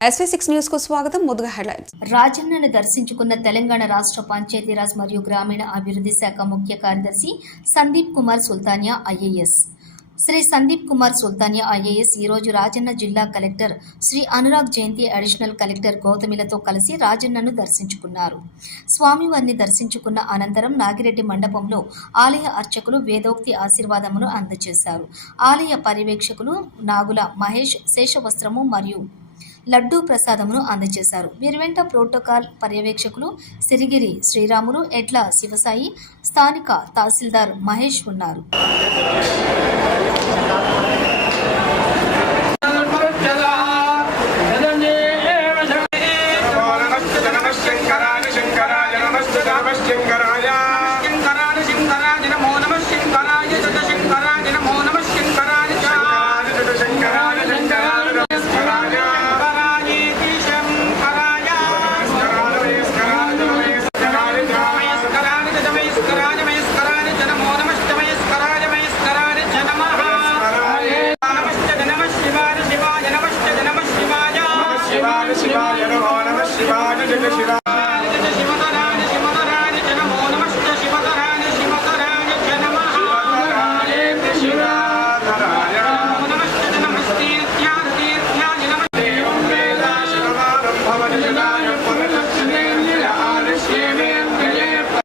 Six న్యూస్కు స్వాగతం ముందుగా హెడ్లైన్స్ రాజన్నను దర్శించుకున్న తెలంగాణ రాష్ట్ర పంచాయతీరాజ్ మరియు గ్రామీణ అభివృద్ధి శాఖ ముఖ్య కార్యదర్శి సందీప్ కుమార్ సుల్తానియా ఐఏఎస్. శ్రీ సందీప్ కుమార్ సుల్తానియా ఐఏఎస్ ఈ రోజు రాజన్న జిల్లా collector Shri Anurag Jayanthi additional collector గౌతమిలతో కలిసి రాజన్నను దర్శించుకున్నారు. స్వామివారిని దర్శించుకున్న అనంతరం నాగిరెడ్డి మండపంలో ఆలయ అర్చకులు వేదోక్తి ఆశీర్వాదమును అందజేశారు. ఆలయ పర్యవేక్షకులు నాగుల మహేష్ శేషవస్త్రము మరియు లడ్డూ ప్రసాదమును అందజేశారు. వీరి వెంట ప్రోటోకాల్ పర్యవేక్షకులు సిరిగిరి శ్రీరాములు ఎడ్ల శివసాయి స్థానిక తహసీల్దార్ మహేష్ ఉన్నారు.